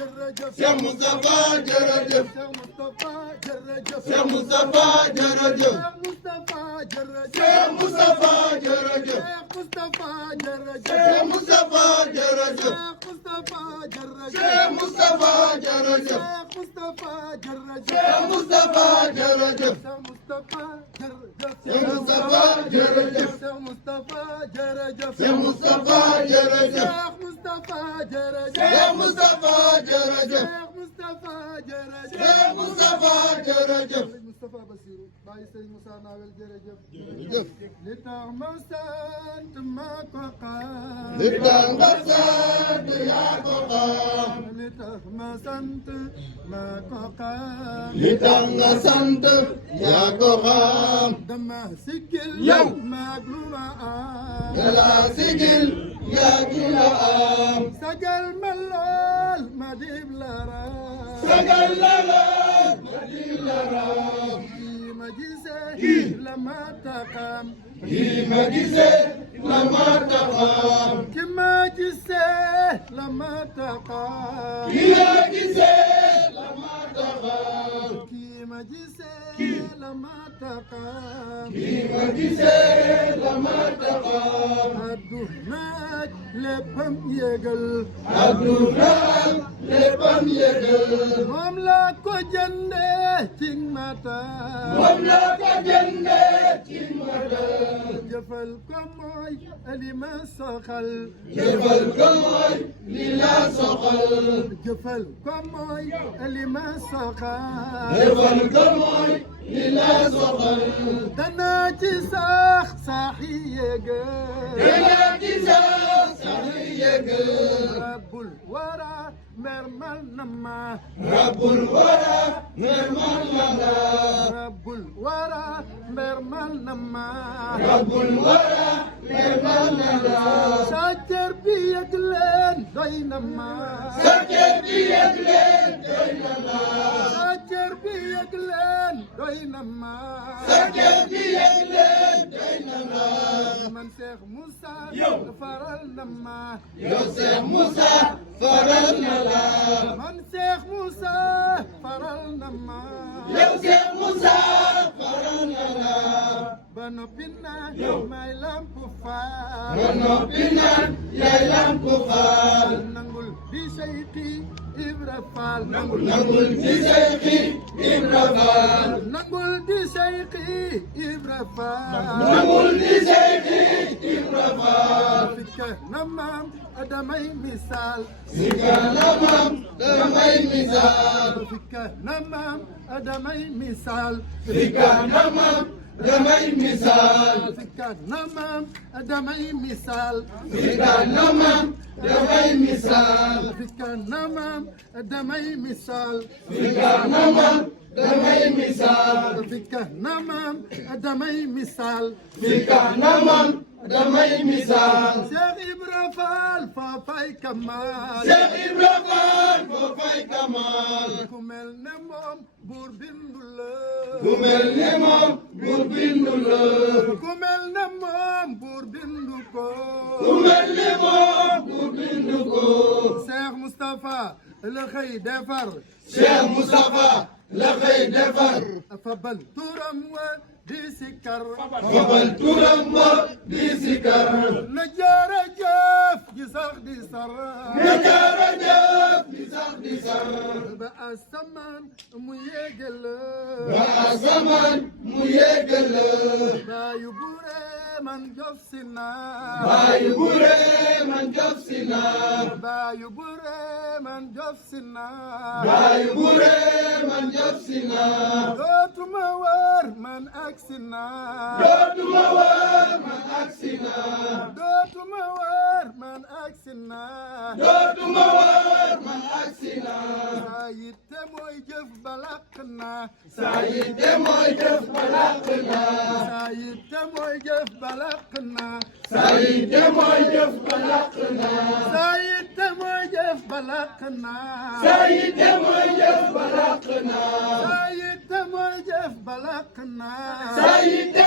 jërëjëf Cheikh Moustapha jërëjëf Cheikh Moustapha jërëjëf Cheikh Moustapha jërëjëf Cheikh Moustapha jërëjëf Cheikh Moustapha jërëjëf Cheikh Moustapha jërëjëf Cheikh Moustapha jërëjëf Cheikh Moustapha jërëjëf Cheikh Moustapha jërëjëf Cheikh Moustapha jërëjëf Cheikh Moustapha jërëjëf Cheikh Moustapha jërëjëf Cheikh Moustapha jërëjëf Cheikh Moustapha jërëjëf Cheikh Moustapha jërëjëf Cheikh Moustapha jërëjëf Cheikh Moustapha jërëjëf Cheikh Moustapha jërëjëf Moustapha Bassirou Baye Serigne Moussa Nawel jërëjëf jërëjëf li tax ma sant ma ko xam li tax nga sant yaa ko xam li tax ma sant ma ko xam li tax nga sant yaa ko xam dama siggil yow maag lu ma am dala sigil yaa ki la am sagal ma lool ma dib la raam sagal la lool ma di la raam kii ma gisee la ma taxam kii ma gisee la ma taxam ki ma gisee la ma taxam kii ma gisee la ma taxam kii ma gisee la ma taxam kii ma gisee la ma taxam adduna léppam yégal adduna léppam yëgal moom la ko jëndee ci mata moom la ko jëndee ci madal jëfal ko mooy li ma soxal jëfal ko mooy li la soxal jëfal ko mooy li ma soxal jëfal ko mooy li la soxal danaa ci sax yi yégal dana ci sax yëgal rabbul wara mermal na ma rabbul wara mermal na la rabbul wara mermal na ma rabbul wara mermal na la sa cër bi yëg leen doy na ma sa cër bi yëg leen doy na la sa cër bi yëg leen doy na ma sa cër bi yëg leen doy na la man Cheikh Moussa faral na ma yow Cheikh Moussa faral na la man Cheikh Moussa faral na ma yow Cheikh Moussa faral na la ba noppi naa may lamp faal ba noppi naan yaay lamp faal nangul di Seydi Ibra Faal nangul ci Seydi Ibra Faal nangul di Seydi Ibra Faal nangul ci Seydi Ibra Faal fikka na maam damay misaal si kanamam damay misaal fikka na maam damay misaal si kanamam damay misaal fikka na maam damay misaal si kanamam damay misaal fikka na maam damay misaal si kanamam damay misaal fikka na maam damay misaal si kanamam damay misaal Cheikh Ibra Faal fa fay kamal Cheikh Ibra Faal foo fay kamal ku mel ne moom buur bindu la ku mel ne moom buur bindu la ku mel ne moom buur bindu ko ku mel ne moom buur bindu ko Cheikh Moustapha la xëy defar Cheikh Moustapha la xëy defar fabal turam wa di sikar fabal turam wa di sikar na jërëjëf gi sax di sar na jërëjëf di sax di sar ba asamaan mu yéegal ba asamaan mu yéegal la baayu bure man jof si naa baayu bure man jof si naa baayu bure man jof si naa baayu bure man jof si naa dootuma war man agsi naa dootuma war man agsi naa dootuma war man agsi naa dootuma war man agsi naa saa yitte mooy jëf balaq naa saa yitte mooy jëf balaq naa saa yitte mooy jëf balaq naa saa yitte mooy jëf balaq naa saa yitte mooy jëf balaq naa saa yitte mooy jëf balaq naa saa yitte mooy jëf balaq naa saa yitte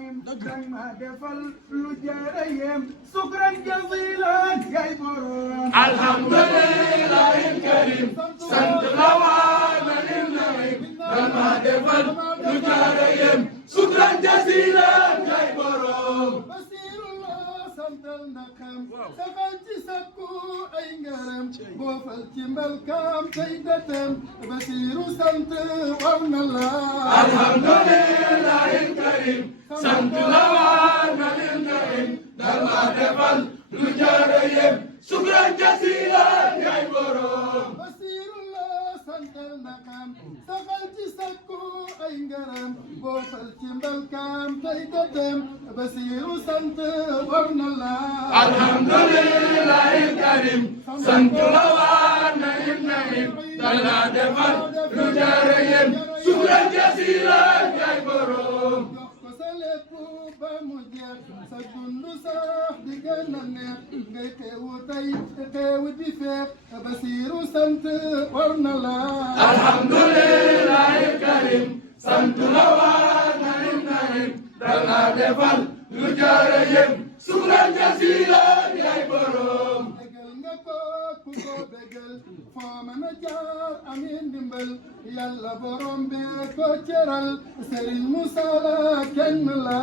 danga defal lu jërëyem sukran jazilan yaay borom alhamdulillahi karim sant la waa nanim danga defal lu jërëyem sukran jazilan yaay borom basirullah santal na xam saxal ci sakku ay ngërëm boofal ci mbalkam tey datem basiru sant war na la alhamdulillahi karim sant la waa nanim danga defal lu jërëyem sukran jazilan yaay borom basirullah santal na xam saxal ci sakku ay ngërëm boofal ci mbalkam tey datem basiru sant war na la alhamdulillahi karim sant la waa nanim danga defal lu jërëyem sukran jazilan yaay borom jox ko sa lépp ba mu jeex sa dund sax di gën a neex ngay teewu tey teewu di feex basiru sant war na la alhamdulillahi karim sant la waa nanim danga defal lu jërëyem sukran jazilan yaay borom bégal nga ko ku ko bégal foo mën a jaar amiin dimbal yàlla borom bee ko cëral Serigne Moussa la kenn la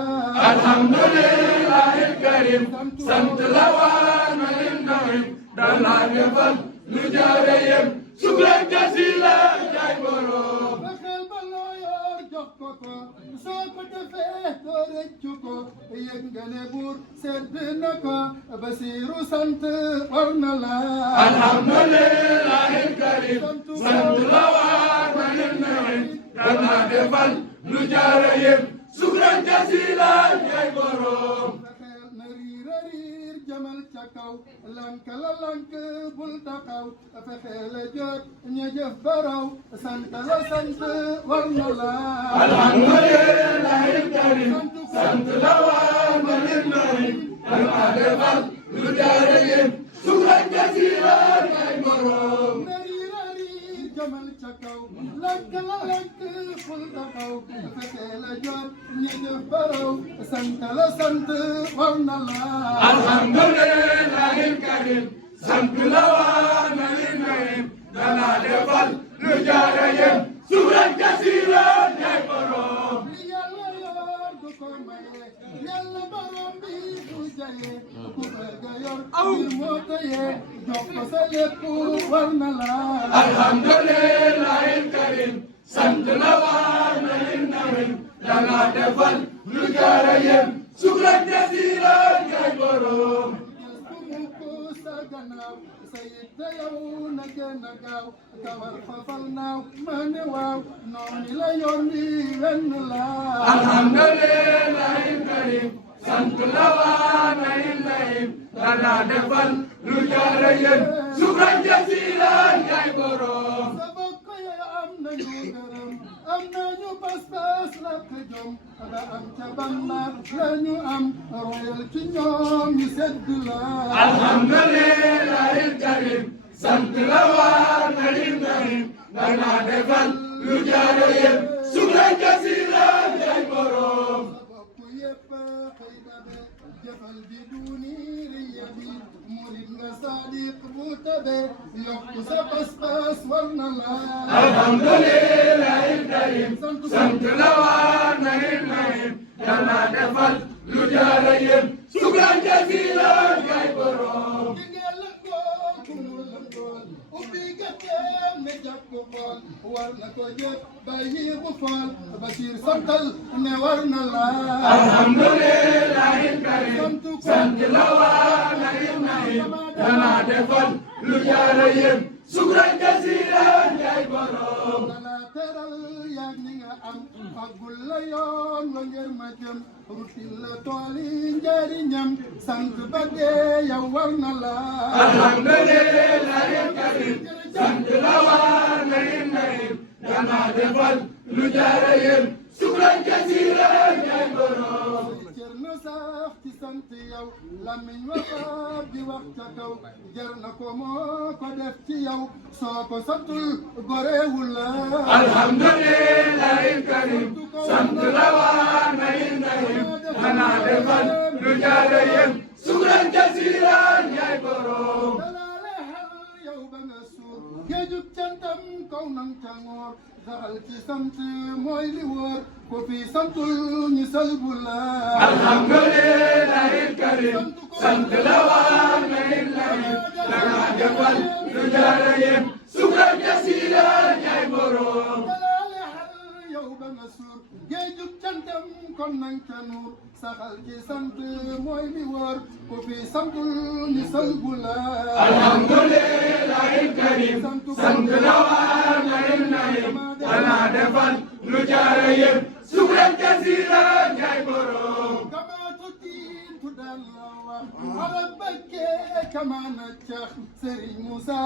alhamdulillahi karim sant la waa nanim danga defal lu jërëyem sukran jazilan yaay borom fexeel ba loo yor jox ko ko soo ko defee doo rëccu ko yëg nga ne buur sedd na ko Basiru sant war na la alhamdulillahi karim sant la waa nanim danga defal lu jërëyem sukran jazilan yaay borom fexeel na riir a riir jamal ca kaw lank la lank bul taxaw fexeel a jot ña jëf baraw sant la sant war na la alhamdulillahi karim sant la waa nanim danga defal lu jërëyem sukran jazilan yaay borom jamal ca kaw lank la lank bul taxaw fexeel a jot ña jëf baraw sant la sant war na la alhamdulillahi karim sant la waa nanim danga defal lu jërëyem sukran jazilan yaay borom li yàlla yor du ko maye yàlla borom bi du jaye ku bëgg a yor mbir moo taye jox ko sa lépp war na la alhamdulillahi karim sant la waa nanim danga defal lu jërëyem sukran jazilan yaay borom sayid yow na gën a gaaw kawar fafal naaw ma ne waaw noonu la yoon wi wenn la alhamdulillahi karim sant la waa nanim danga defal lu jërëyem sukran jazilan yaay borom sa bokk ya am nañu gërëm am nañu pas-pas lakk jom ba am ca Bamba la ñu am royal ci ñoom ñu sedd la alhamdulillahi karim sant la waa nanim danga defal lu jërëyem sukran jazilan yaay borom sa bokk yépp xëy dabe jëfal bi duni riya bi murid nga sadiq bu tabe yokk sa pas-pas war na la alhamdulillahi karim sant la waa nanim danga defal lu jërëyem sukran jazilan yaay borom ubbi gàtteem ne jàpp xool war na ko jëf bàyyi bu xool Basiir santal ne war na la alhamdulillahi karim sant la waa nanim danga defal lu jërëyem sukran jazilan yaay borom dala teral yaag ni nga am fagul la yoon wa ngir ma jëm rutil la tooli njariñam sant ba dee yow war na la alhamdulillahi karim sant la waa nanim danga defal lu jërëyem sukran jazilan yaay borom cër na sax ci sant yow lamiñ waxaat di wax ca kaw jar na ko moo ko def ci yow soo ko santul goreewul la alhamdulillahi karim sant la waa nanim danga jëm kaw nang ca ngoor saxal ci sant mooy li wóor ku fi santul ñu salbu la alhamdulillahi karim sant la war na illahi danga defal lu jaara yem sukran jasila ñay borom dalaale xal yow ba nga suur géejub cantam kon nang ca nuur saxal ci sant mooy li wóor ku fi santul ñu salbu la alhamdulillahi karim sant la war na illahi danga defal lu jaara yem sukran jasila ñay borom wala bëggee kamaana cax Serigne Moussa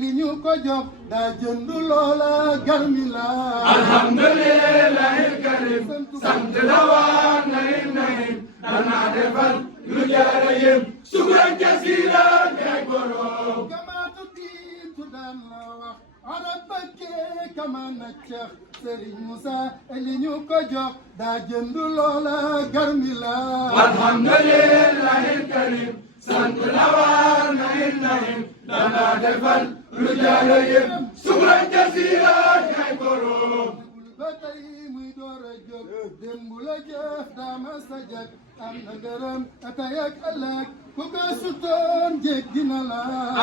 li ñu ko jox daa jëndu loola garmi la alhamdulillahi karim sant la war na illahi danga defal lu jaara yem sukran jasila ñay borom gamaatu diintu daan la wax wala bëggee kamaana cax Serigne Moussa li ñu ko jox daa jëndu loola garmi la alhamdulillahi karim sant la war na illahi danga defal lu jaara yem sukran jasila ñay borom ba tey muy door a jóg démb la jëf daama sa jag am na ngërëm tey ak ëllëg ku ko sutoon jéggi na la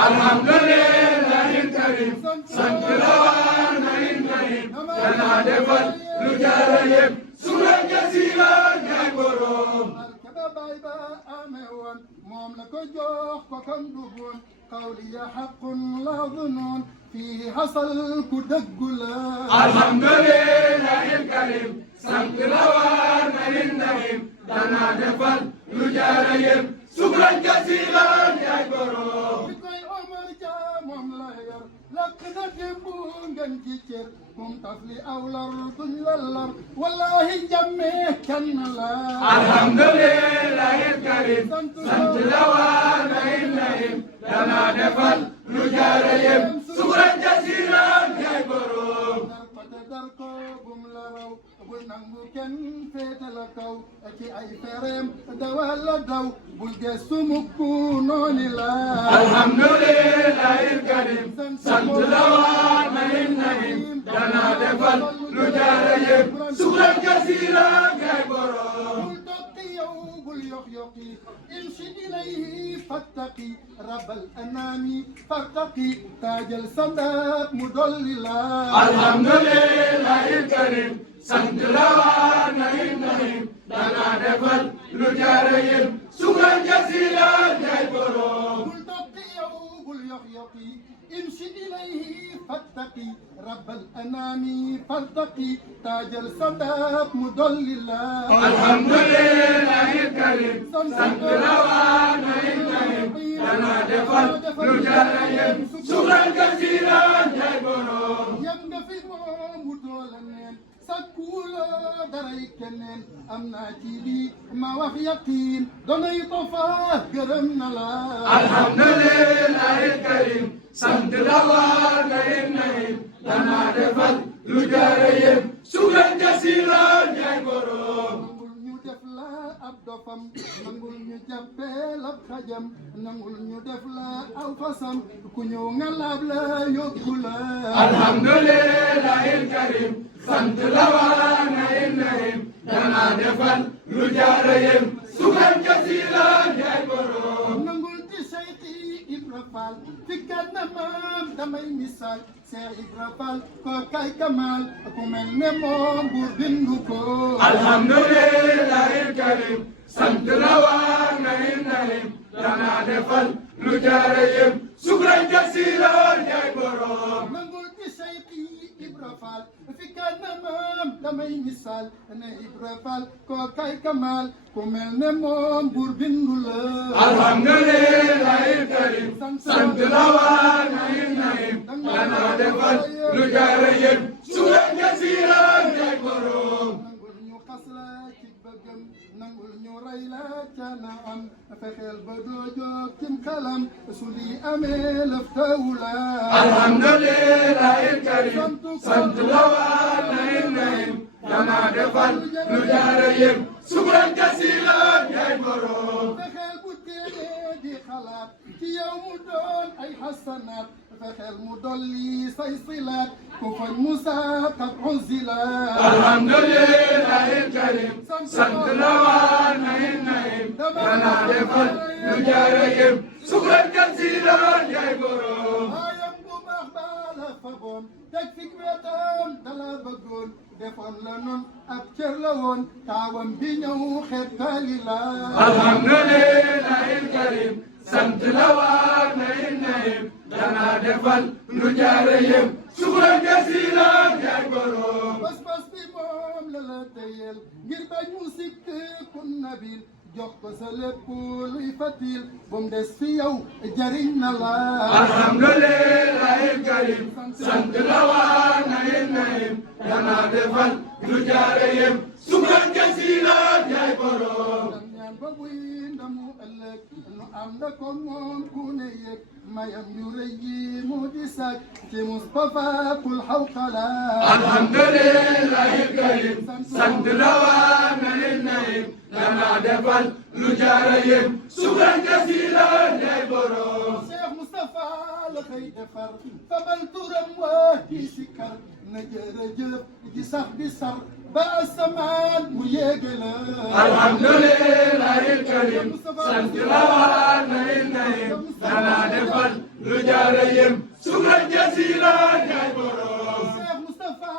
alhamdulillahi karim sant la war na illahi danga defal lu jaara yem sukran jasila ñay borom markaba bay ba amee woon moom la ko jox ko kon dugun qawliya haqqun la dunun fii hasal ku dëggu la alhamdulillahi karim sant la war na illahi danga defal lu jaara yem sukran jasila ñay borom bi koy Omar Ja moom la yor lakk na démbu ngeen ci cër kum tafli aw lar duñ la lar wallahi njàmme kenn la alhamdulillahi karim sant la war na illahi danga defal lu jaara yem sukran jasila ñay borom dar ko bum la raw bul nangu kenn féete la kaw ci ay fereem dawal la daw bul gestu mukk nooni la alhamdulillahi karim sant la war na illahi danga defal lu jaara yem sukran jasila ñay borom bul dokki yow bul yox yoxi imshi ilayhi fattaqi rabbal anami fartaqi taajal sandaat mu dolli la alhamdulillahi karim sant la war na illahi danga defal lu jaara yem sukran jasila ñay borom bul dokki yow bul yox yoxi imshi ilayhi fattaqi rabbal anami fartaqi taajal sandaat mu dolli la alhamdulillahi karim sant la war na illahi danga defal lu jaara yem sukran jasila ñay borom yam nga fi moom wutoo la neen sakkuula daray keneen am naa ci lii ma wax yaqiin donay tofa gërëm na la alhamdulillahi karim sant la war na illahi danga defal lu jaara yem sukran jasila ñay borom nangul ñu def la ab dofam nangul ñu jàppee ab xajam nangul ñu def la aw fasam ku ñëw nga laab la yóbbu la alhamdulillahi karim sant la war na illahi danga defal lu jaara yem sukran jasila ñay borom nangul ci Seydi Ibra Fall fi kanamam damay misaal Seex Ibra Fall ko kay kamal ku mel ne moom buur bindu ko alhamdulillahi karim sant la war na illahi danga defal lu jaara yem sukran jasila ñay borom nangul ci Seydi Ibra Fall fi kanamam damay misaal ne Ibra Fall ko kay kamal ku mel ne moom buur bindu la alhamdulillahi karim sant la war na illahi danga defal lu jaara yem sukran jasila ñay borom nangul ñu xas la ci bëggam nangul ñu rey la ca na am fexeel ba doo jóg cim xalam su lii amee lëf tawu la alhamdulillahi karim sant la war na illahi danga defal lu jaara yem sukran jasila ñay borom fexeel bu teelee di xalaat ci yow mu doon ay xasanaat fexeel mu dolli صيصلات كفى موسى قد عزلات الحمد لله الكريم سنت لوان نعيم لنا دفن نجاريم شكرا جزيلا يا بروم ayam bu baax baa la faboon teg fi wetam dala bëggoon defoon la noon ab cër la woon taawam bi ñëw xettali la alhamdulillah الكريم sant la waa nayim dana defal lu jaarayim shukran jasilan yaay borom bas bi moom la la teyel ngir bañ mu sikk kun nabil jox ko sa lépp luy fatil bu mu des fi yow jariñ na la alhamdulillah الكريم sant la waa nayim dana defal lu jaarayim shukran jasilan yaay borom ñaan ba buy ndamu ëllëg nu am na ko moom ku ne yëg mayam yu rëy yi mu di sàkk ci Mustafa kul xawqala alhamdulillah الكريم sant la waa nayim dana defal lu jaarayim shukran jasilan yaay borom Cheikh Mustafa la xëy defar fabal turam waa di sikkar na jërëjëf ji sax di sar ba asamaan mu yéege la alhamdulillah الكريم sant la waa nayim dana defal lu jaarayim shukran jasilan yaay borom Cheikh Mustafa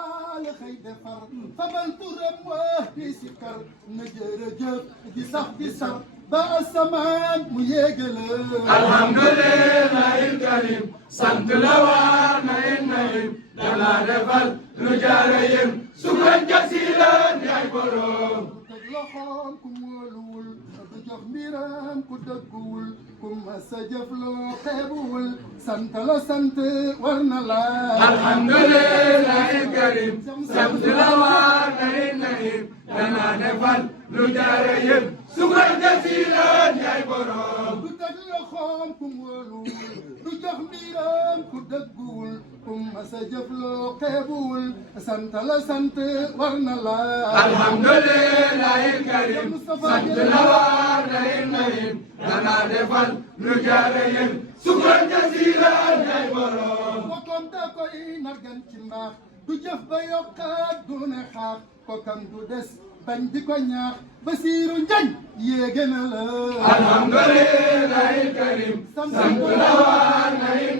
la xëy defar fabal turam waa di sikkar na jërëjëf ji sax di sar ba asamaan mu yéege la alhamdulillah الكريم sant la waa nayim dana defal lu jaarayim shukran jasilan yaay borom teg loxoom ku móoluwul du jox mbiram ku dëgguwul ku masa jëf loo xeebuwul sant la sant war na la alhamdulillah الكريم sant la waa nayim dana defal lu jaarayim shukran jasilan yaay borom du teg loxoom ku móoluwul du jox mbiram ku dëgguwul ku masa jëf loo xeebuwul sant la sant war na la alhamdulillah الكريم sant la waa nayim dana defal lu jaarayim shukran jasilan yaay borom bokkam da koy nargan ci mbaax du jëf ba yokkaat du ne xaar kokkam du des bañ di ko ñaax Basiiru Njañ yéege na la alhamdulillah الكريم sant la waa nayim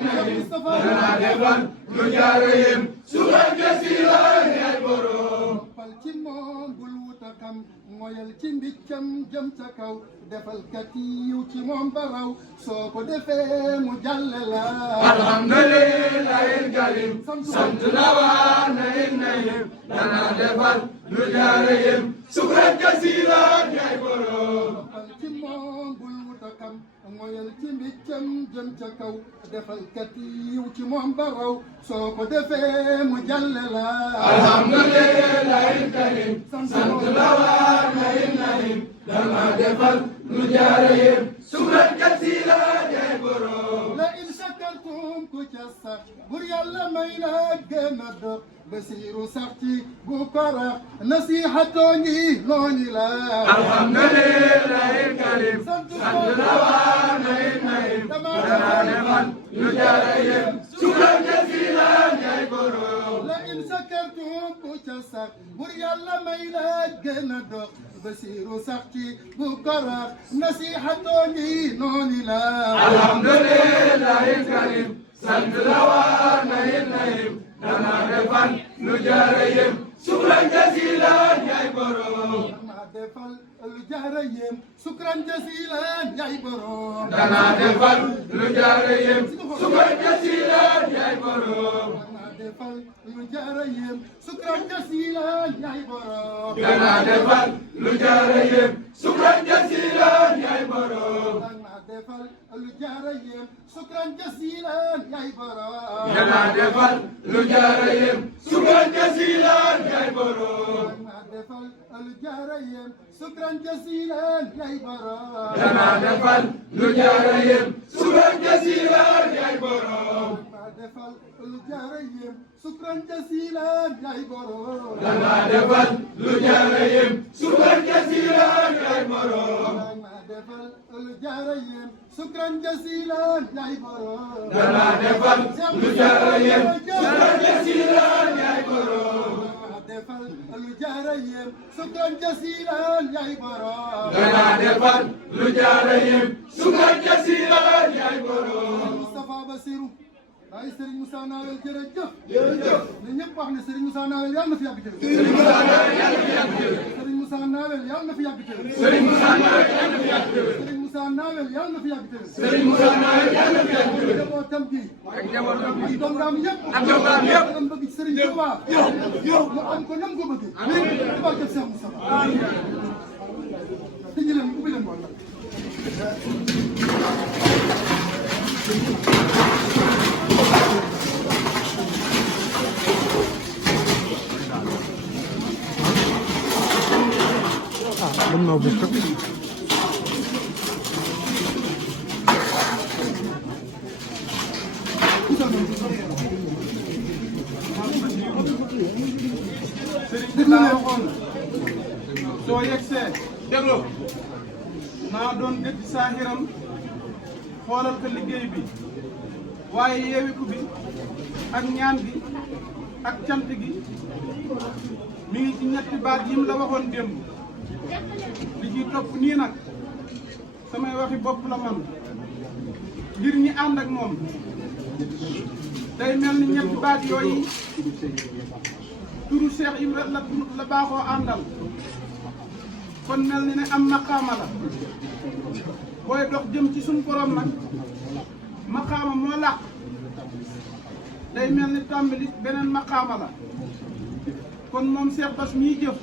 dana defal lu jaarayim shukran jasilan yaay borom pal ci moom bul wuta xam moyal ci mbiccam jëm ca kaw defal kat yiw ci moom ba raw soo ko defee mu jàlle la alhamdulillah الكريم sant la waa nayim dana defal lu jaarayim shukran jasilan yaay borom pal ci moom bul wuta xam moyal ci mbiccam jëm ca kaw defal kat yiw ci moom ba raw soo ko defee mu jàlle la alhamdulillah الكريم sant la waa nayim dana defal lu jaarayim shukran jasilan yaay borom la in shakartum ku ca sax bur yàlla may la gën a dox Basiiru sax ci bu ko rax nasihatoo ngi nooni la alhamdulillah الكريم sant la waa nayim dana defal lu jaarayim shukran jasilan yaay borom la in shakartum ku ca sax bur yàlla may la gën a dox Basiiru sax ci bu ko rax nasihatoo ngi nooni la alhamdulillah الكريم sant la waa nayim dana defal lu jaarayim shukran jasilan yaay borom dana defal lu jaarayim shukran jasilan yaay borom dana defal lu jaarayim shukran jasilan yaay borom dana defal lu jaarayim shukran jasilan yaay borom dana defal lu jaarayim shukran jasilan yaay borom dana defal lu jaarayim shukran jasilan yaay borom dana defal lu jaarayim shukran jasilan yaay borom dana defal lu jaarayim shukran jasilan yaay borom dana defal lu jaarayim shukran jasilan yaay borom dana defal lu jaarayim shukran jasilan yaay borom dana defal lu jaarayim shukran jasilan yaay borom dana defal lu jaarayim شكرا جزيلا يا إبراهيم دنا دفل لجاريم شكرا جزيلا يا إبراهيم دفل لجاريم شكرا جزيلا يا إبراهيم دنا دفل لجاريم شكرا جزيلا يا إبراهيم مصطفى بصيرو ay Serigne Moussa Nawel jërëjëf. jërëjëf. ñun ñëpp wax ne Serigne Moussa Nawel yàlla na fi yàgg tëdd. Serigne Moussa Nawel yàlla na fi yàgg tëdd. Serigne Moussa Nawel yàlla na fi yàgg tëdd. Serigne Moussa Nawel yàlla na fi yàgg tëdd. Serigne Moussa Nawel yàlla na fi yàgg tëdd. Serigne Moussa Nawel yàlla na fi yàgg tëdd. njabootam gi. ak njabootam gi. ak dongaam yëpp. ak dongaam yëpp. am bëgg ci Serigne Touba. yow mu am ko nam ko bëggee. amiin di barke Cheikh Moustapha. amiin. tëjee leen ubbi leen woon nag. mën naa bokk ak déglu naa waxoon soo yegsee déglu naa doon gëj saahiram xoolal ko liggéey bi waaye yeewiku bi ak ñaan gi ak cant gi mi ngi ci ñetti baat yim la waxoon démb li ciy topp nii nag samay waxi bopp la man ngir ñi ànd ak moom day mel ni ñetti baat yooyu turu Cheikh Ibra la baaxoo àndal kon mel ni ne am maqaama la booy dox jëm ci suñu borom nag maqaama moo làq day mel ni tàmbali beneen maqaama la kon moom Cheikh Bass miy jëf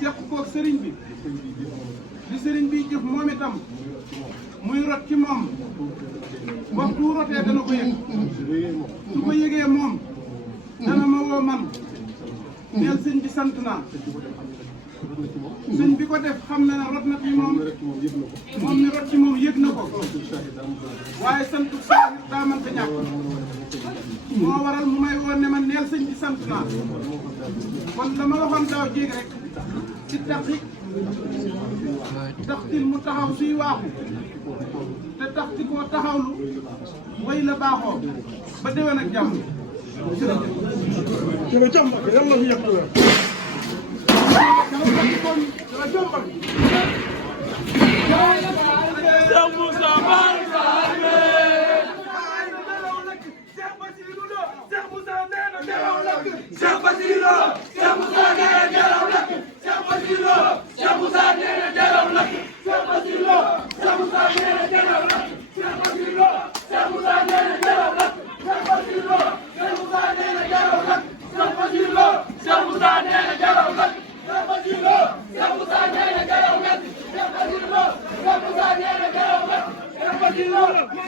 seq koog sëriñ bi li sëriñ biy jëf moom itam muy rot ci moom waxtu rotee dana ko yëg su ko yëgee moom dana ma woo man neel sëñ bi sant naa sëñ bi ko def xam na ne rot na ci moom moom mi rot ci moom yëg na ko waaye santu saa daa mënta ñàkk moo waral mu may woon ne ma neel sëñ bi sant naa kon la ma waxoon daaw jéeg rek ci taxtil mu taxaw suy waaxu te taxti koo taxawlu way la baaxoo ba déwén ak jàmm jërëjëf yàlla na fi yàgg wér. Cheikh Basilo Cheikh Moussa nee na jaraw lakk Cheikh Basilo Cheikh Moussa nee na jaraw lakk Cheikh Basilo Cheikh Moussa nee na jaraw lakk Cheikh Basilo Cheikh Moussa nee na jaraw lakk Cheikh Basilo Cheikh Moussa nee na jaraw lakk Cheikh Basilo Cheikh Moussa nee na jaraw lakk Cheikh Basilo Cheikh Moussa nee na jaraw lakk Cheikh Basilo Cheikh Moussa nee na jaraw lakk Cheikh Basilo Cheikh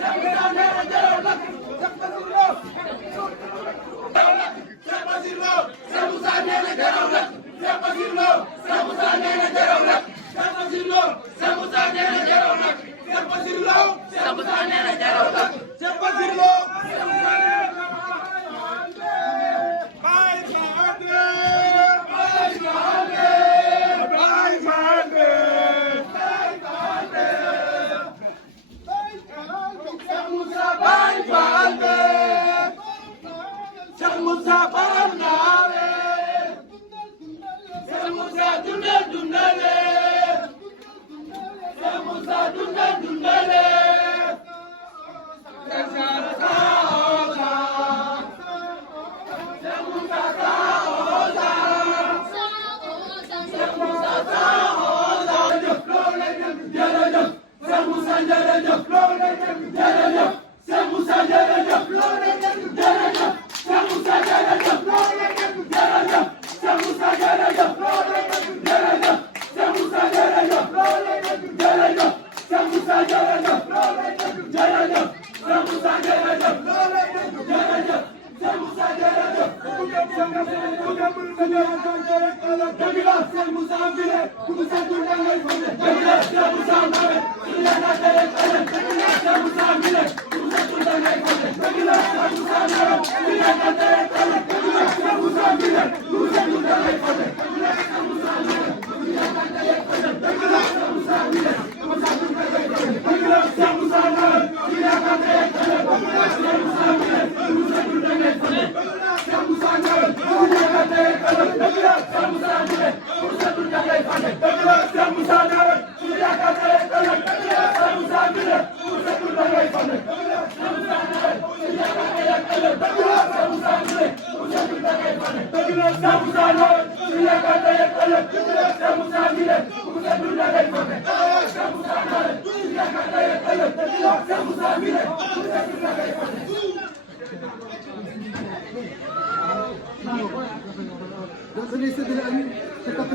Moussa nee na jaraw lakk Cheikh Basilo Cheikh Basilo Cheikh Moussa nee na jaraw lakk Cheikh Basilo Cheikh Moussa nee na jaraw lakk Cheikh Basilo Cheikh Moussa nee na jaraw lakk Cheikh Basilo Cheikh Moussa nee na jaraw lakk Cheikh Basilo Cheikh Moussa Baram Nawe Cheikh Moussa dundal dundale Cheikh Moussa dundal dundale Cheikh Moussa Oza Cheikh Moussa Oza Cheikh Moussa Oza jërëjëf Cheikh Moussa jërëjëf jërëjëf Cheikh Moussa jërëjëf jërëjëf Cheikh Moussa jërëjëf jërëjëf Cheikh Moussa jërëjëf jërëjëf Cheikh Moussa jërëjëf jërëjëf Cheikh Moussa jërëjëf jërëjëf Cheikh Moussa jërëjëf jërëjëf Cheikh Moussa jërëjëf dëgg la Cheikh Moussa bile ku mu sant da ngay fone dëgg la Cheikh Moussa Mbaye ku la na tere tere dëgg la Cheikh Moussa bile ku mu sant da ngay fone dëgg la Cheikh Moussa Mbaye ku la na tere tere dëgg la Cheikh Moussa bile ku mu sant da ngay fone dëgg la Cheikh Moussa Mbaye ku la na tere tere dëgg la Cheikh Moussa bile ku mu sant da ngay fone dëgg la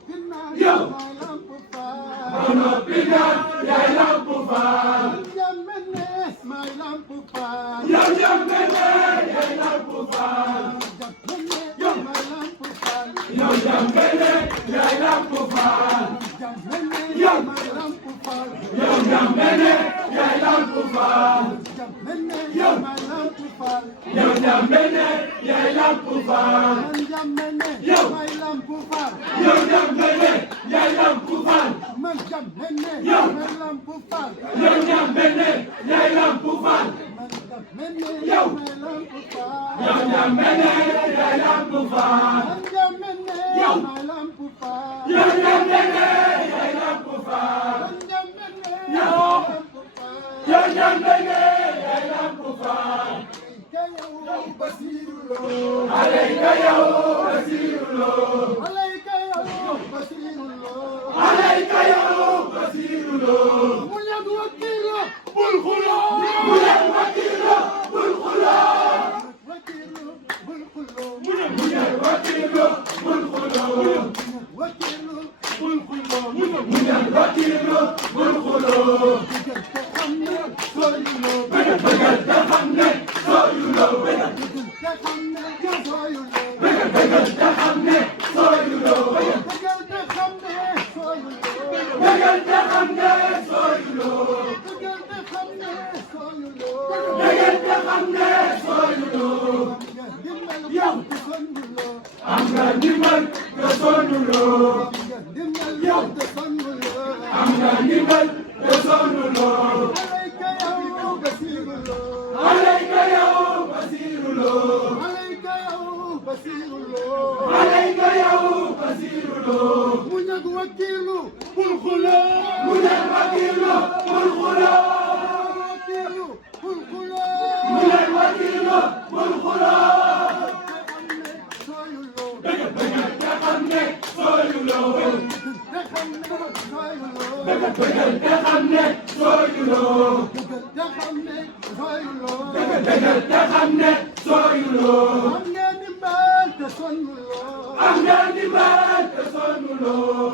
yow ba noppi naan yaay lamp faal yow jàmbene yaay lamp faal yow jàmbene yaay lamp faal yow jàmbene yaay lamp faal yow jàmbene yaay lamp faal yow jàmbene yaay lamp faal yow jàmbene yaay lamp faal yow jàmbene yaay lamp faal yow jàmbene yaay lamp faal yow jàmbene yaay lamp faal alayka yow Basiiruloo alayka yow Basiiruloo mu leen wakiilo bul xuloo mu leen wakiilo bul xuloo mu leen wakiilo bul xuloo mu leen wakiilo bul xuloo bëggal te xam ne sooyuloo bëggal te xam ne sooyuloo bëggal te xam ne sooyuloo yow am nga ndimbal te sonnuloo yow am nga ndimbal te sonnuloo alayka yow Basiiruloo alayka yow Basiiruloo mu ñag wakiilu bul xuloo mu ñag wakiilu bul xuloo mu ñag wakiilu bul xuloo bëggal te xam ne sooyuloo bëggal te xam ne sooyuloo bëggal te xam ne sooyuloo am nga ndimbal te sonnuloo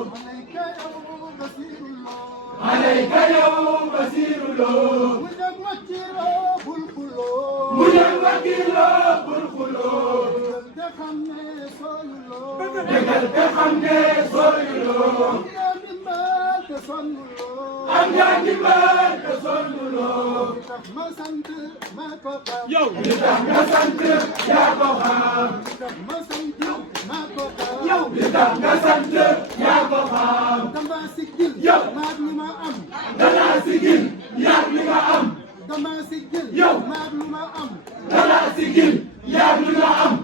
alayka yow Basiiruloo mu ñag wakiilo bul xuloo bëggal te xam ne sooyuloo am nga ndimbal te sonnuloo yow li tax nga sant yaa ko xam yow li tax nga sant yaa ko xam yow danaa sigil yaa li nga am yow danaa sigil yaa li nga am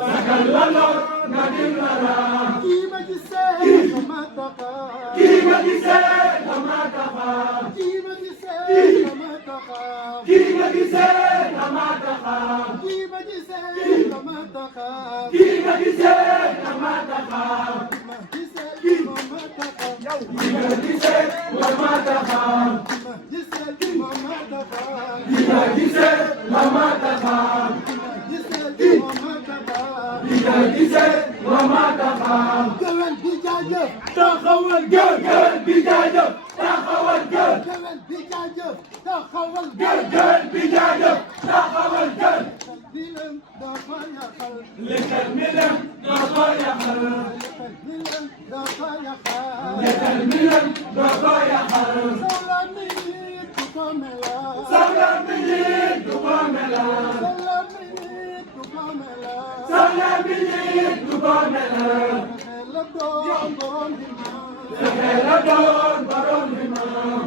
sagal la lool nga dim la raam kii ma gisee dama taxaam kii ma gisee dama taxaam kii ma gisee dama taxaam kii ma gisee dama taxaam kii ma gisee dama taxaam kii ma gisee dama taxaam kii ma gisee dama taxaam kii ma gisee dama taxaam Géwél bi jaajëf taxawal géwél bi jaajëf taxawal géwél bi jaajëf taxawal géwél bi jaajëf taxawal géwél milam dafa yàqal lekal milam dafa yàqal lekal milam dafa yàqal lekal milam dafa yàqal sawla mi du ko mela sawla mi du ko mela sawla mi du ko mela fexe la doon borom bi ma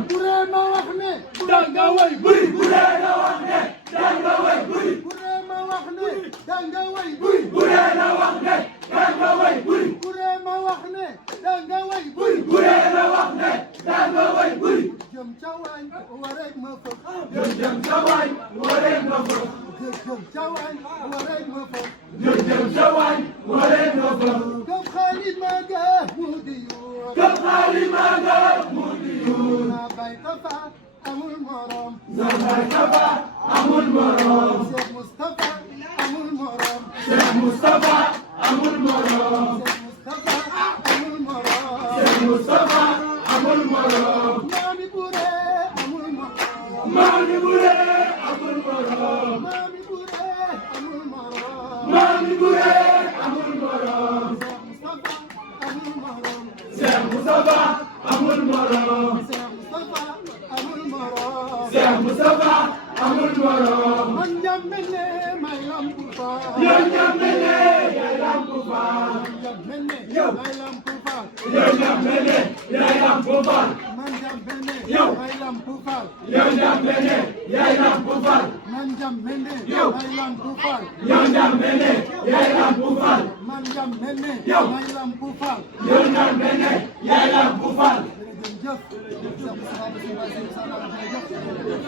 buree ma wax ne danga way buri buree la wax ne danga way buri buree ma wax ne danga way buri buree la wax ne danga way buri buree ma wax ne danga way buri buree la wax ne danga way buri jëm ca waay wareeg ma fa jëm ca waay wareeg ma fa jëm ca waay wareeg ma fa jëm ca waay wareeg ma fa kam xaalis ma ga mu di yoo kam xaalis ma ga mu di yoo na bay tafa amul morom na bay tafa amul morom Cheikh Moustapha amul morom Cheikh Moustapha amul morom amul morom Cheikh Moustapha amul morom Mami Bouré amul morom Mami Bouré amul morom Mami Bouré amul morom Mami Bouré amul morom Cheikh Moustapha amul morom Cheikh Moustapha amul morom Cheikh Moustapha amul morom Cheikh Moustapha amul morom man Ndiambéné may Lamp Fall yow Ndiambéné yaay Lamp Fall Ndiambéné yow may Lamp Fall yow Ndiambéné yaay Lamp Fall man Ndiambéné yow may Lamp Fall yow Ndiambéné yaay Lamp Fall man Ndiambéné yow may Lamp Fall yow Ndiambéné yaay Lamp Fall man Ndiambéné yow may Lamp Fall yow Ndiambéné yaay Lamp Fall jërëjëf Cheikh Moustapha jërëjëf